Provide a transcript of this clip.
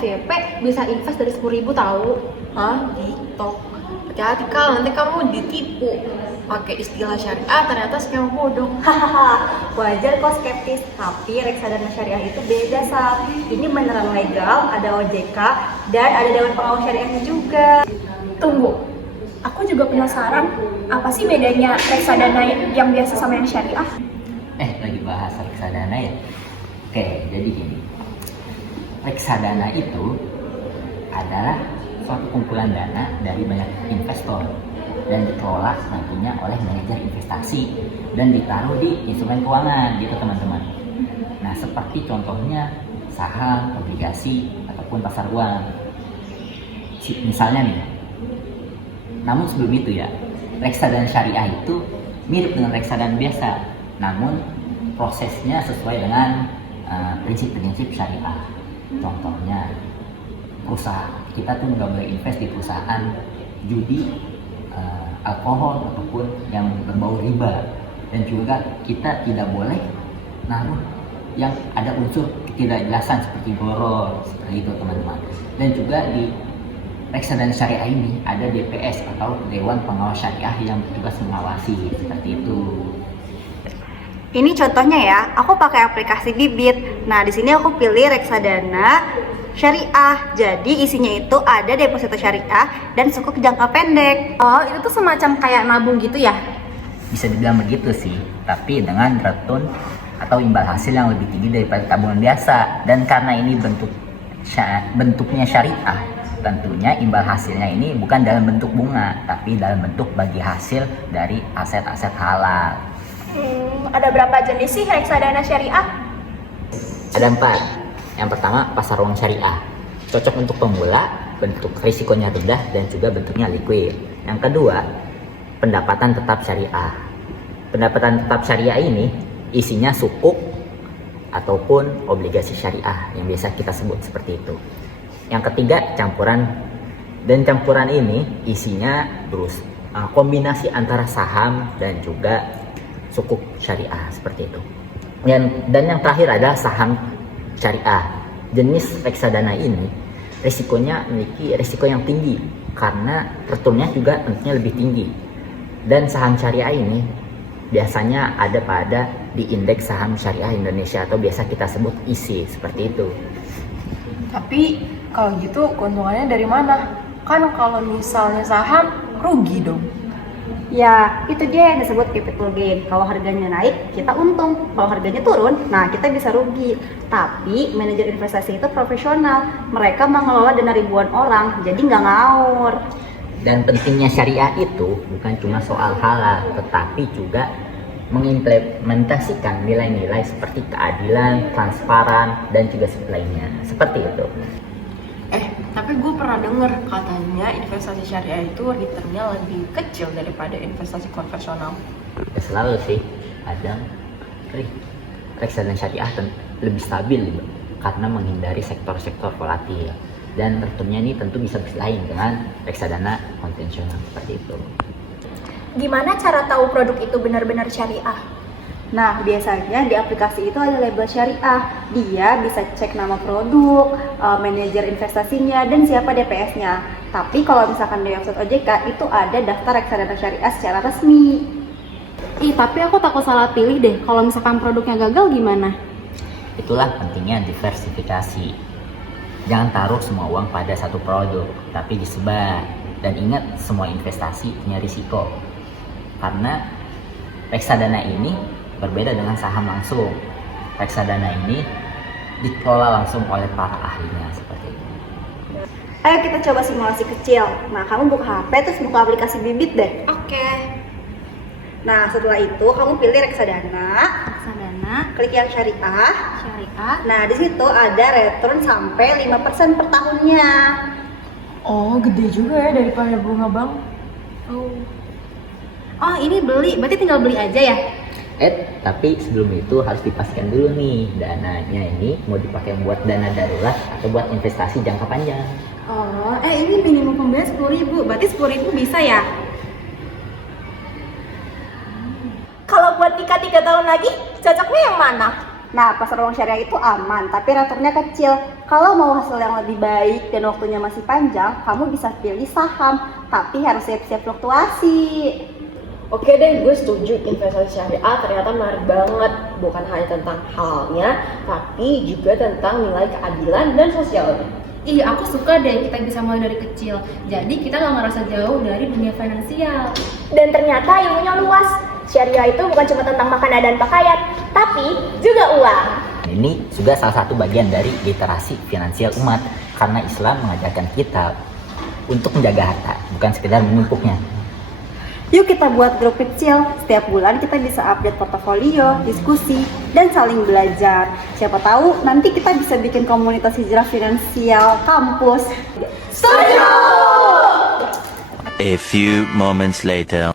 FYP bisa invest dari 10.000 tahu. Hah? TikTok. Hati-hati Kal, nanti kamu ditipu. Pakai istilah syariah ternyata skema bodong. Hahaha, wajar kok skeptis, tapi reksadana syariah itu beda Sal. Ini beneran legal, ada OJK, dan ada Dewan Pengawas Syariahnya juga. Tunggu, aku juga penasaran, apa sih bedanya reksadana yang biasa sama yang syariah? Lagi bahas reksadana ya? Oke, jadi gini. Reksadana itu adalah suatu kumpulan dana dari banyak investor dan dikelola nantinya oleh manajer investasi dan ditaruh di instrumen keuangan gitu teman-teman. Nah, seperti contohnya saham, obligasi, ataupun pasar uang. Misalnya nih, namun sebelum itu ya, reksadana syariah itu mirip dengan reksadana biasa, namun prosesnya sesuai dengan prinsip-prinsip syariah. Contohnya, perusahaan kita tuh nggak boleh invest di perusahaan judi, alkohol ataupun yang berbau riba, dan juga kita tidak boleh naruh yang ada unsur ketidakjelasan seperti boror, seperti itu teman-teman. Dan juga di reksadana syariah ini ada DPS atau Dewan Pengawas Syariah yang bertugas mengawasi, seperti itu. Ini contohnya ya, aku pakai aplikasi Bibit. Nah, di sini aku pilih reksadana syariah. Jadi isinya itu ada deposito syariah dan sukuk jangka pendek. Oh, itu tuh semacam kayak nabung gitu ya? Bisa dibilang begitu sih, tapi dengan return atau imbal hasil yang lebih tinggi daripada tabungan biasa. Dan karena ini bentuknya syariah, tentunya imbal hasilnya ini bukan dalam bentuk bunga, tapi dalam bentuk bagi hasil dari aset-aset halal. Ada berapa jenis sih reksadana syariah? Ada 4. Yang pertama, pasar uang syariah. Cocok untuk pemula, bentuk risikonya rendah dan juga bentuknya liquid. Yang kedua, pendapatan tetap syariah. Pendapatan tetap syariah ini isinya sukuk ataupun obligasi syariah yang biasa kita sebut seperti itu. Yang ketiga, campuran. Dan campuran ini isinya kombinasi antara saham dan juga sukuk syariah seperti itu. Dan yang terakhir adalah saham syariah. Jenis reksadana ini risikonya memiliki risiko yang tinggi karena returnnya juga tentunya lebih tinggi. Dan saham syariah ini biasanya ada pada di indeks saham syariah Indonesia atau biasa kita sebut ISI seperti itu. Tapi kalau gitu keuntungannya dari mana? Kan kalau misalnya saham rugi dong. Ya, itu dia yang disebut capital gain. Kalau harganya naik, kita untung. Kalau harganya turun, nah kita bisa rugi. Tapi manajer investasi itu profesional. Mereka mengelola dana ribuan orang, jadi nggak ngawur. Dan pentingnya syariah itu bukan cuma soal halal, tetapi juga mengimplementasikan nilai-nilai seperti keadilan, transparan, dan juga lainnya. Seperti itu. Tapi gue pernah denger katanya investasi syariah itu returnnya lebih kecil daripada investasi konvensional. Ya selalu sih, kadang reksadana syariah lebih stabil karena menghindari sektor-sektor volatil. Dan returnnya ini tentu bisa bersaing dengan reksadana konvensional seperti itu. Gimana cara tahu produk itu benar-benar syariah? Nah, biasanya di aplikasi itu ada label syariah. Dia bisa cek nama produk, manajer investasinya, dan siapa DPS-nya. Tapi kalau misalkan di website OJK, itu ada daftar reksadana syariah secara resmi. Ih, tapi aku takut salah pilih deh. Kalau misalkan produknya gagal gimana? Itulah pentingnya diversifikasi. Jangan taruh semua uang pada satu produk, tapi disebar. Dan ingat, semua investasi punya risiko. Karena reksadana ini berbeda dengan saham langsung. Reksadana ini dikelola langsung oleh para ahlinya seperti itu. Ayo kita coba simulasi kecil. Nah, kamu buka HP terus buka aplikasi Bibit deh. Oke. Nah, setelah itu kamu pilih reksadana, klik yang syariah. Nah, di situ ada return sampai 5% per tahunnya. Oh, gede juga ya daripada bunga bank. Oh, ini beli. Berarti tinggal beli aja ya? Tapi sebelum itu harus dipastikan dulu nih, dananya ini mau dipakai buat dana darurat atau buat investasi jangka panjang. Oh, ini minimum pembelian 10.000. Berarti 10.000 bisa ya? Kalau buat nikah 3 tahun lagi, cocoknya yang mana? Nah, pasar uang syariah itu aman, tapi returnnya kecil. Kalau mau hasil yang lebih baik dan waktunya masih panjang, kamu bisa pilih saham, tapi harus siap-siap fluktuasi. Oke deh, gue setuju investasi syariah ternyata menarik banget. Bukan hanya tentang halalnya, tapi juga tentang nilai keadilan dan sosialnya. Ih, aku suka deh kita bisa mulai dari kecil. Jadi kita nggak ngerasa jauh dari dunia finansial. Dan ternyata ilmunya luas. Syariah itu bukan cuma tentang makanan dan pakaian, tapi juga uang. Ini juga salah satu bagian dari literasi finansial umat, karena Islam mengajarkan kita untuk menjaga harta, bukan sekedar menumpuknya. Yuk kita buat grup kecil, setiap bulan kita bisa update portofolio, diskusi, dan saling belajar. Siapa tahu nanti kita bisa bikin komunitas hijrah finansial kampus. A few moments later.